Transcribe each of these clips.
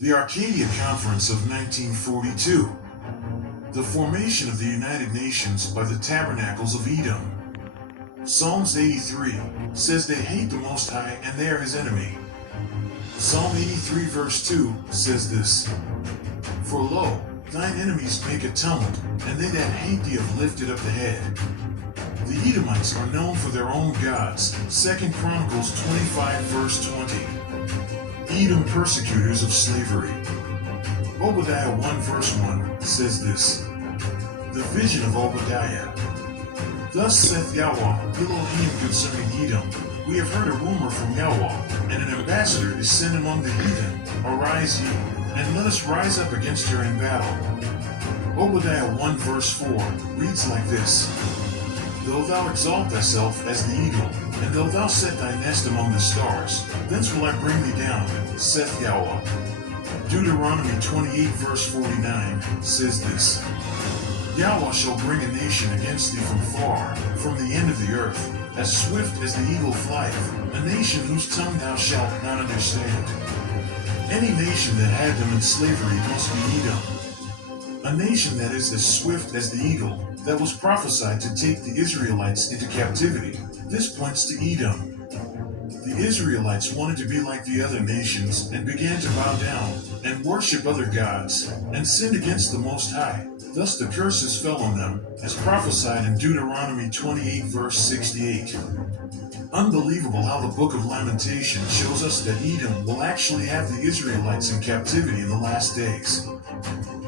The Arcadia Conference of 1942. The formation of the United Nations by the Tabernacles of Edom. Psalms 83 says they hate the Most High and they are his enemy. Psalm 83 verse 2 says this: For lo, thine enemies make a tumult, and they that hate thee have lifted up the head. The Edomites are known for their own gods. 2 Chronicles 25 verse 20. Edom persecutors of slavery. Obadiah 1 verse 1 says this: The vision of Obadiah. Thus saith Yahweh Elohim concerning Edom, We have heard a rumor from Yahweh, and an ambassador is sent among the heathen. Arise ye, and let us rise up against her in battle. Obadiah 1 verse 4 reads like this: Though thou exalt thyself as the eagle, and though thou set thy nest among the stars, thence will I bring thee down, saith Yahweh. Deuteronomy 28 verse 49 says this: Yahweh shall bring a nation against thee from far, from the end of the earth, as swift as the eagle flieth, a nation whose tongue thou shalt not understand. Any nation that had them in slavery must be Edom. A nation that is as swift as the eagle, that was prophesied to take the Israelites into captivity. This points to Edom. The Israelites wanted to be like the other nations and began to bow down and worship other gods and sinned against the Most High. Thus the curses fell on them, as prophesied in Deuteronomy 28 verse 68. Unbelievable how the book of Lamentation shows us that Edom will actually have the Israelites in captivity in the last days.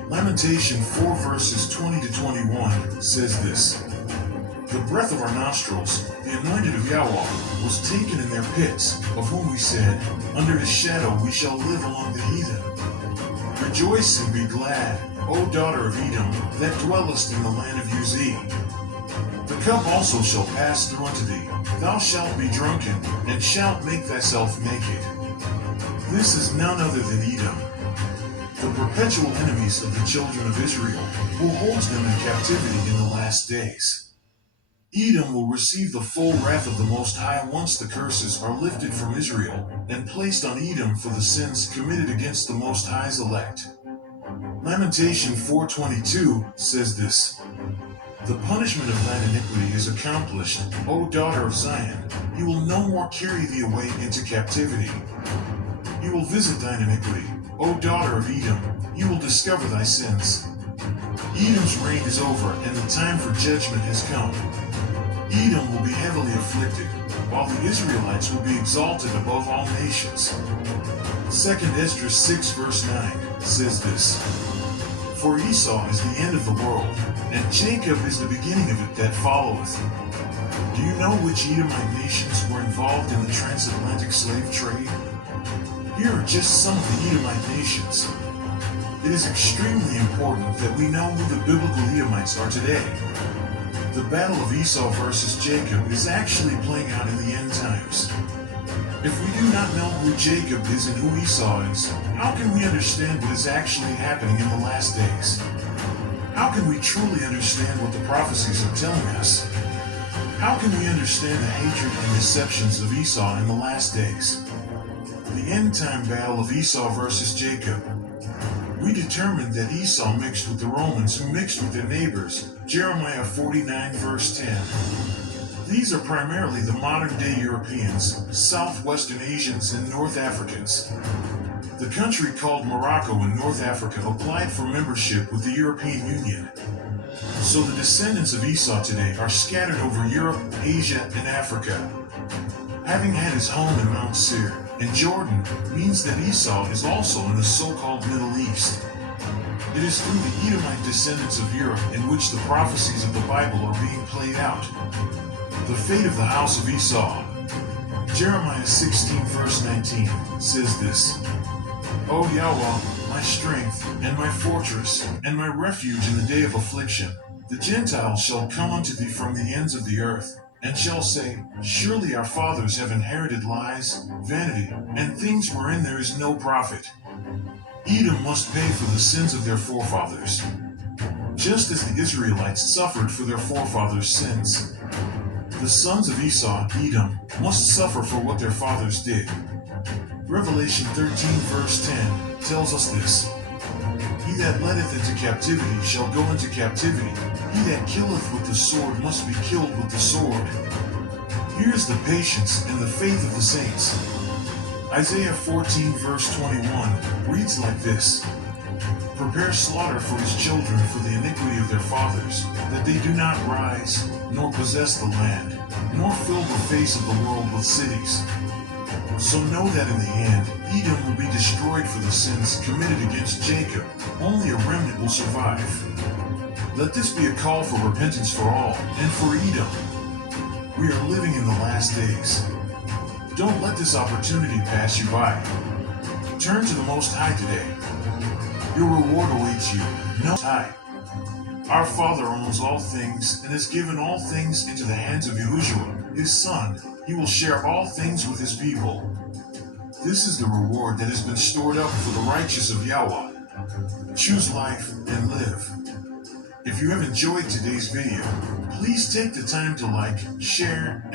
Lamentation 4 verses 20 to 21 says this: The breath of our nostrils, the anointed of Yahweh, was taken in their pits, of whom we said, Under his shadow we shall live among the heathen. Rejoice and be glad, O daughter of Edom, that dwellest in the land of Uz. The cup also shall pass through unto thee, thou shalt be drunken, and shalt make thyself naked. This is none other than Edom, the perpetual enemies of the children of Israel, who holds them in captivity in the last days. Edom will receive the full wrath of the Most High once the curses are lifted from Israel and placed on Edom for the sins committed against the Most High's elect. Lamentation 4:22 says this: The punishment of thine iniquity is accomplished, O daughter of Zion. He will no more carry thee away into captivity. He will visit thine iniquity, O daughter of Edom. He will discover thy sins. Edom's reign is over, and the time for judgment has come. Edom will be heavily afflicted, while the Israelites will be exalted above all nations. 2 Esdras 6 verse 9 says this: For Esau is the end of the world, and Jacob is the beginning of it that followeth. Do you know which Edomite nations were involved in the transatlantic slave trade? Here are just some of the Edomite nations. It is extremely important that we know who the biblical Edomites are today. The battle of Esau versus Jacob is actually playing out in the end times. If we do not know who Jacob is and who Esau is, how can we understand what is actually happening in the last days? How can we truly understand what the prophecies are telling us? How can we understand the hatred and deceptions of Esau in the last days? The end-time battle of Esau versus Jacob. We determined that Esau mixed with the Romans who mixed with their neighbors, Jeremiah 49 verse 10. These are primarily the modern-day Europeans, Southwestern Asians, and North Africans. The country called Morocco in North Africa applied for membership with the European Union. So the descendants of Esau today are scattered over Europe, Asia, and Africa. Having had his home in Mount Seir and Jordan means that Esau is also in the so-called Middle East. It is through the Edomite descendants of Europe in which the prophecies of the Bible are being played out. The fate of the house of Esau. Jeremiah 16 verse 19 says this: O Yahweh, my strength, and my fortress, and my refuge in the day of affliction, the Gentiles shall come unto thee from the ends of the earth, and shall say, Surely our fathers have inherited lies, vanity, and things wherein there is no profit. Edom must pay for the sins of their forefathers, just as the Israelites suffered for their forefathers' sins. The sons of Esau, Edom, must suffer for what their fathers did. Revelation 13 verse 10 tells us this. He that letteth into captivity shall go into captivity. He that killeth with the sword must be killed with the sword. Here is the patience and the faith of the saints. Isaiah 14 verse 21 reads like this. Prepare slaughter for his children for the iniquity of their fathers, that they do not rise, nor possess the land, nor fill the face of the world with cities. So know that in the end, Edom will be destroyed for the sins committed against Jacob. Only a remnant will survive. Let this be a call for repentance for all, and for Edom. We are living in the last days. Don't let this opportunity pass you by. Turn to the Most High today. Your reward awaits you, Most High. Our Father owns all things and has given all things into the hands of Yahushua, his Son. He will share all things with his people. This is the reward that has been stored up for the righteous of Yahweh. Choose life and live. If you have enjoyed today's video, please take the time to like, share,